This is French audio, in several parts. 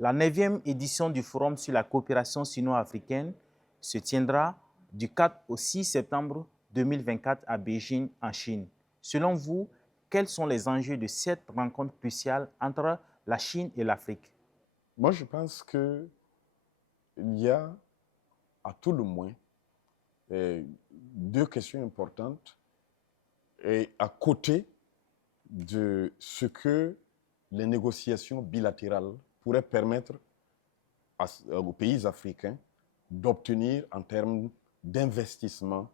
La 9e édition du Forum sur la coopération sino-africaine se tiendra du 4 au 6 septembre 2024 à Beijing, en Chine. Selon vous, quels sont les enjeux de cette rencontre cruciale entre la Chine et l'Afrique? Moi, je pense qu'il y a, à tout le moins, deux questions importantes et à côté de ce que les négociations bilatérales pourraient permettre aux pays africains d'obtenir en termes d'investissement,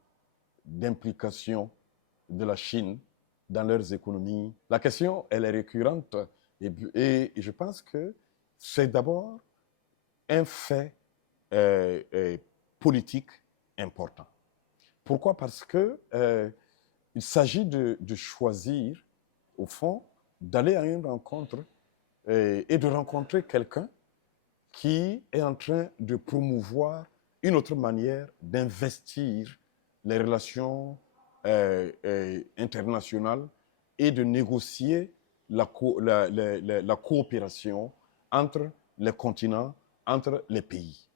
d'implication de la Chine dans leurs économies. La question, elle est récurrente et je pense que c'est d'abord un fait politique important. Pourquoi? Parce que il s'agit de choisir, au fond, d'aller à une rencontre et de rencontrer quelqu'un qui est en train de promouvoir une autre manière d'investir les relations internationales et de négocier la coopération entre les continents, entre les pays.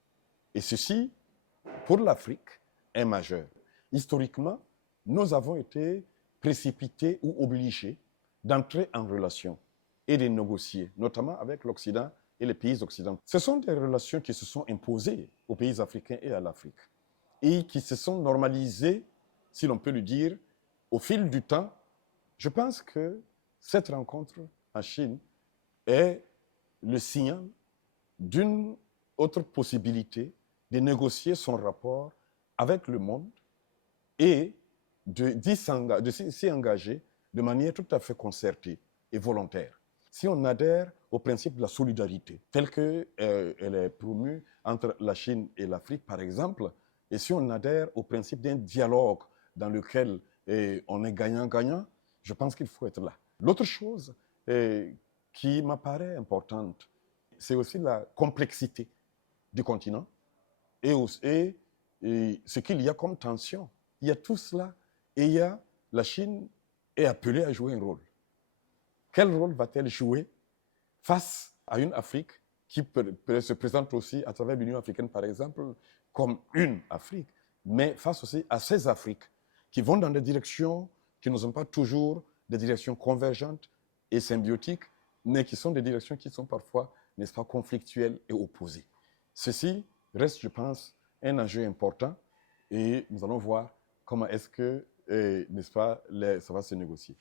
Et ceci, pour l'Afrique, est majeur. Historiquement, nous avons été précipités ou obligés d'entrer en relation et de négocier, notamment avec l'Occident et les pays occidentaux. Ce sont des relations qui se sont imposées aux pays africains et à l'Afrique et qui se sont normalisées, si l'on peut le dire, au fil du temps. Je pense que cette rencontre en Chine est le signal d'une autre possibilité de négocier son rapport avec le monde et de s'y engager de manière tout à fait concertée et volontaire. Si on adhère au principe de la solidarité, tel qu'elle est promue entre la Chine et l'Afrique, par exemple, et si on adhère au principe d'un dialogue dans lequel on est gagnant-gagnant, je pense qu'il faut être là. L'autre chose qui m'apparaît importante, c'est aussi la complexité du continent et ce qu'il y a comme tension. Il y a tout cela et la Chine est appelée à jouer un rôle. Quel rôle va-t-elle jouer face à une Afrique qui se présente aussi à travers l'Union africaine, par exemple, comme une Afrique, mais face aussi à ces Afriques qui vont dans des directions qui ne sont pas toujours des directions convergentes et symbiotiques, mais qui sont des directions qui sont parfois, n'est-ce pas, conflictuelles et opposées. Ceci reste, je pense, un enjeu important et nous allons voir comment est-ce que, n'est-ce pas, ça va se négocier.